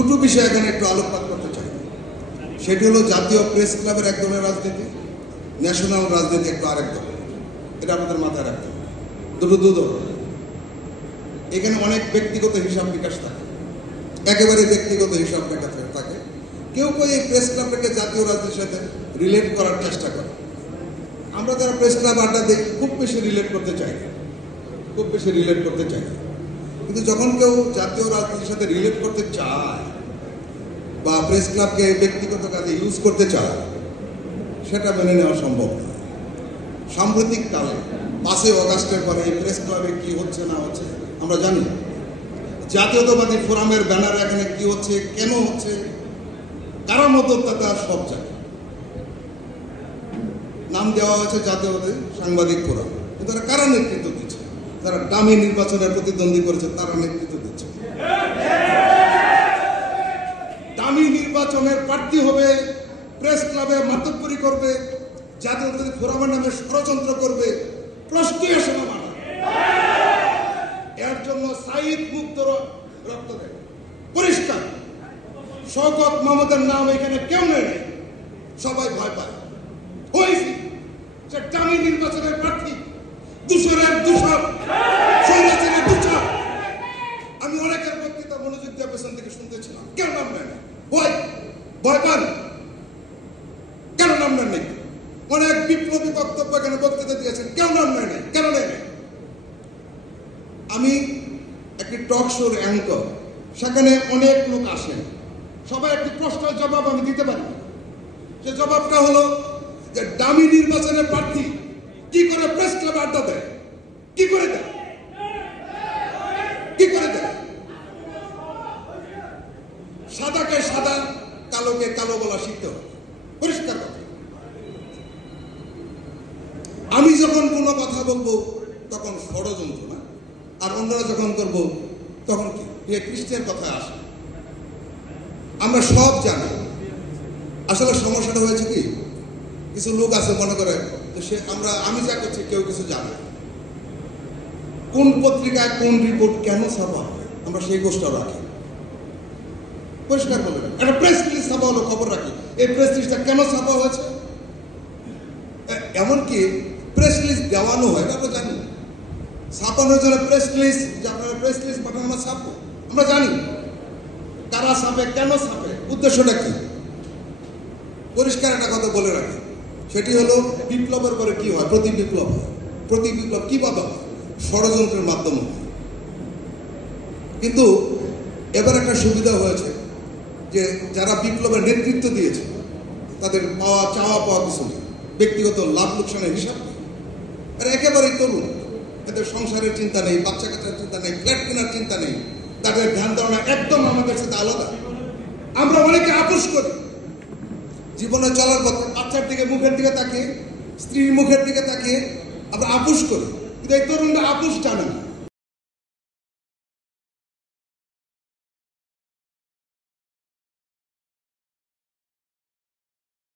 দুটো বিষয় এখানে একটু আলোকপাত করতে চাই। সেটি হলো জাতীয় প্রেস ক্লাবের এক ধরনের রাজনীতি, ন্যাশনাল রাজনীতি একটু আরেক ধরনের। এটা আমাদের মাথায় রাখতে হবে। দুটো দু ধরনের। এখানে অনেক ব্যক্তিগত হিসাব বিকাশ থাকে, একেবারে ব্যক্তিগত হিসাব বিকাশ থাকে। কেউ কেউ এই প্রেস ক্লাবটাকে জাতীয় রাজনীতির সাথে রিলেট করার চেষ্টা করে। আমরা যারা প্রেস ক্লাব আড্ডা দেখি খুব বেশি রিলেট করতে চাই না, খুব বেশি রিলেট করতে চাই না। কিন্তু যখন কেউ জাতীয় রাজনীতির সাথে রিলেট করতে চায় বা প্রেস ক্লাবকে ব্যক্তিগত কাজে ইউজ করতে চায়, সেটা মেনে নেওয়া সম্ভব না। সাম্প্রতিক কালে 5ই অগাস্টের পরে এই প্রেস ক্লাবে কি হচ্ছে না হচ্ছে আমরা জানি। জাতীয়তাবাদী ফোরামের ব্যানার এখানে কি হচ্ছে, কেন হচ্ছে, কারা মধ্যস্থতা, সব জায়গায় নাম দেওয়া হয়েছে জাতীয়তাবাদী সাংবাদিক ফোরাম। কিন্তু তারা কারা নেতৃত্ব দিচ্ছে? যারা দামি নির্বাচনের প্রতিদ্বন্দ্বী করেছে তারা নেতৃত্ব দিচ্ছে। দামি নির্বাচনের প্রার্থী হবে, প্রেস ক্লাবে মাতব্বরি করবে, জাতীয়তাবাদী ফোরামের নামে ষড়যন্ত্র করবে, প্রশ্নই আসে না মানা। এর জন্য সাঈদ মুক্ত রক্ত দেয় পরিষ্কার। শওকত মাহমুদের নাম এখানে কেউ নেই, সবাই ভয় পায়। হয়েছি সে দামি নির্বাচনের প্রার্থী, দূষণের দূষণ, সৌরাচারের দূষণ। আমি অনেকের বক্তৃতা মনোযোগ দিয়ে পেছন থেকে শুনতেছিলাম, কেন নাম নেয় না? ভয় পান কেন? নাম নেন নাই? অনেক বিপ্লবী বক্তব্য এখানে বক্তৃতা দিয়েছেন, কেউ নাম নেয় নাই? কেন নেয় নাই? আমি একটি টক শোর অ্যাঙ্কর, সেখানে অনেক লোক আসেন, সবাই একটি প্রশ্নের জবাব আমি দিতে পারি। সে জবাবটা হলো যে দামি নির্বাচনের প্রার্থী কি করে প্রেস ক্লাবে আড্ডা দেয়? কি করে দেয়? কি করে দেয়? সাদাকে সাদা, কালোকে কালো বলা শিখতে হবে, পরিষ্কার কথা। আমি যখন কোনো কথা বলবো তখন ষড়যন্ত্র না, আর অন্যরা যখন করবো তখন কি খ্রিস্টের কথা আসে। আমরা সব জানি। আসলে সমস্যাটা হয়েছে কি, কিছু লোক আছে মনে করে সে আমি যা করছি কেউ কিছু জানে, কোন পত্রিকায় কোন রিপোর্ট কেন ছাপা হয় আমরা সেই গোষ্ঠটা রাখি। পরিষ্কার বলে একটা প্রেস রিলিজ ছাপা হলো, খবর রাখি এই প্রেস রিলিজটা কেন ছাপা হয়েছে। এমনকি প্রেস রিলিজ দেওয়ানো হয় না, আমরা জানি। ছাপানোর জন্য প্রেস রিলিজ, যে আপনারা প্রেস রিলিজ পাঠান আমরা ছাপবো, আমরা জানি কারা ছাপে, কেন ছাপে, উদ্দেশ্যটা কি। পরিষ্কার একটা কথা বলে রাখি, সেটি হলো বিপ্লবের পরে কি হয়, প্রতি বিপ্লব হয়। প্রতি বিপ্লব কিভাবে হয়? ষড়যন্ত্রের মাধ্যমে। কিন্তু এবার একটা সুবিধা হয়েছে যে যারা বিপ্লবের নেতৃত্ব দিয়েছে তাদের পাওয়া চাওয়া পাওয়া কিছু নেই, ব্যক্তিগত লাভ লোকসানের হিসাব নেই। এরা একেবারেই তরুণ, এদের সংসারের চিন্তা নেই, বাচ্চা কাচ্চার চিন্তা নেই, ফ্ল্যাট কেনার চিন্তা নেই। তাদের ধ্যান ধারণা একদম আমাদের সাথে আলাদা। আমরা অনেকে আপোষ করি জীবনে চলার পথে, বাচ্চার দিকে মুখের দিকে তাকিয়ে, স্ত্রীর মুখের দিকে তাকিয়ে আমরা আপোষ করি। কিন্তু এই তরুণরা আপোষ জানে